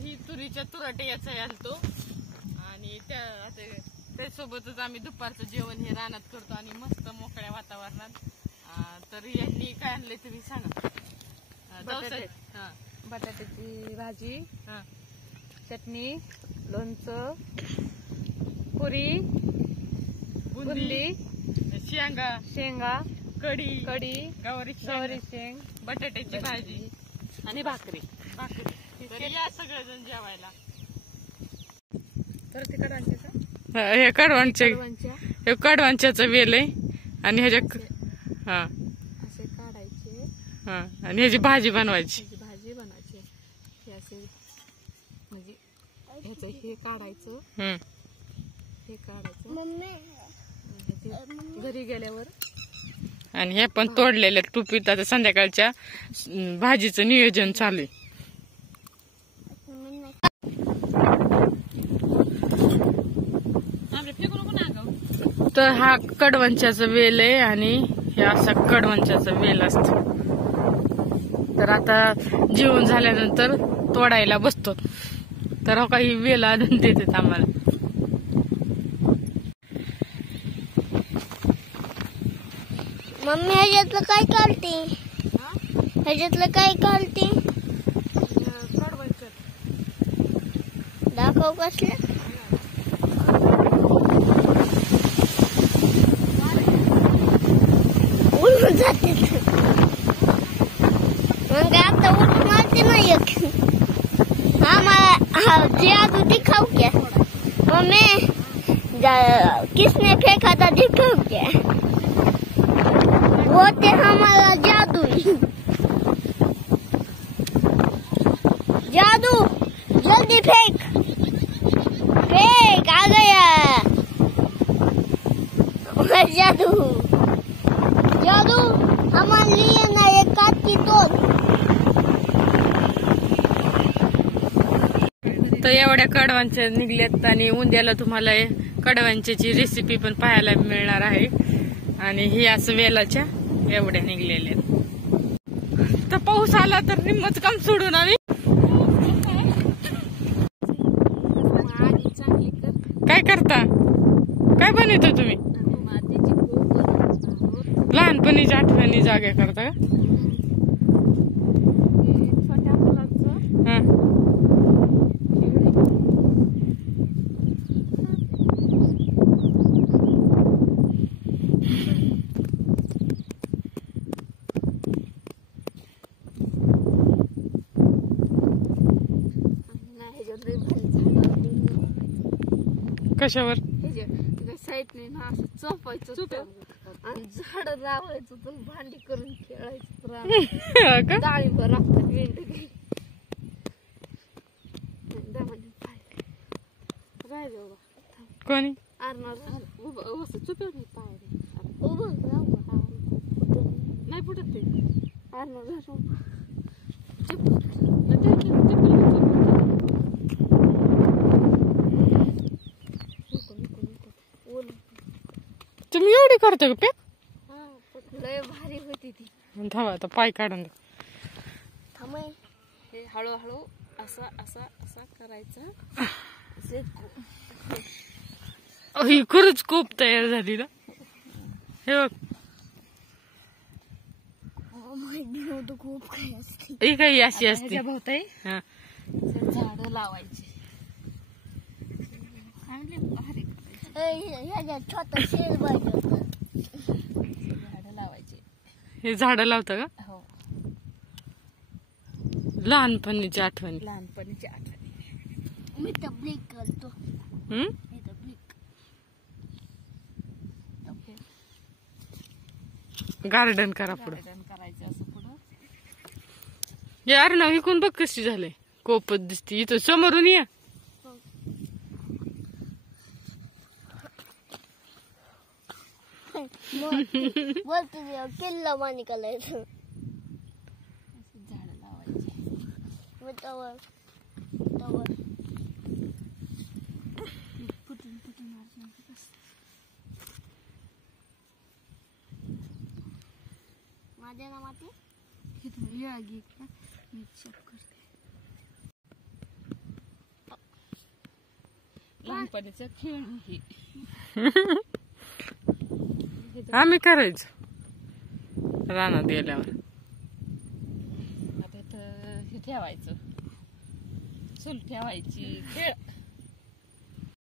ही तुरीच्या तुराटे याचा आणतो आणि त्यासोबतच आम्ही दुपारचं जेवण हे रानात करतो आणि मस्त मोकळ्या वातावरणात. तर यांनी काय आणले तुम्ही सांगा. बटाट्याची भाजी, चटणी, लोणचं, पुरी, बुंदी, शेंगा, कढी, गवारी शेंग, बटाट्याची भाजी आणि भाकरी. तर या सगळेजण जेवायला. तर ते कडवांचे हे कडवांच्याचं वेल आहे आणि ह्याच्या असे काढायचे आणि ह्याची भाजी बनवायची. हे असे म्हणजे ह्याचं हे काढायचं, हे घरी गेल्यावर. आणि हे पण तोडलेल्या टुपीत आता संध्याकाळच्या भाजीचं नियोजन चालू आहे. तर हा कडवंच्याचा वेल आहे आणि हे असा कडवंच्याचा वेल असत. तर आता जेवण झाल्यानंतर तोडायला बसतो. तर हो काही वेल आणून देतात आम्हाला. मम्मी ह्याच्यातलं काय काढते? ह्याच्यातलं काय काढते? दाखव कसलं. उडून जाते मग आता उडून मारते ना एक. जादू दिखाओ क्या मम्मी? किसने फेंका था दिखाओ क्या? वो ते हमारा जादू. जादू जल्दी फेंक फेंक. आ गया जादू. जादू हमारे लिए ना एक काठी तोड़. तर एवढ्या कडवांच्या निघल्यात आणि उद्याला तुम्हाला कडवांच्याची रेसिपी पण पाहायला मिळणार आहे. आणि हे असं वेलाच्या एवढ्या निघलेल्या. तर पाऊस आला तर निम्मच काम सोडून आम्ही काय करता. काय बनवता तुम्ही? लहानपणीच्या आठवणी जागे करता का? छोट्या मुलांचं कशावर? साईडने ना असं चोपायचं आणि झाड लावायचं तर भांडी करून खेळायचं. डाळिंब लागतात वेंडगी राहिलं कोणी असं चुप्या नाही पाय उभं नाही फुटत ते. तुम्ही एवढी करता का पॅक? लय भारी होती ती. धावा आता पाय काढून थांब. हे हळूहळू असं असं असं करायचं. ही खरंच खूप तयार झाली ना. हे बघ खूप काही असते. ही काही अशी असते. झाड लावायची. छोट शेर पाहिजे होतं. झाड लावायचे. हे झाड लावता का? हो. लहानपणीच्या आठवणी. मी तर ब्लिक करतो. गार्डन करा पुढे. करायचं असं पुढं. यार ना इकून बघ कशी झाले. कोपत दिसती इथं समोरून या. बोलते किल्ला मानी करायचं. झाड लावायचे. तवर माझ्या नावात मी चेक करते. लहानपणीचं खेळ हे आम्ही करायचो रानात गेल्यावर. आता इथं हे ठेवायचं चूल ठेवायची खेळ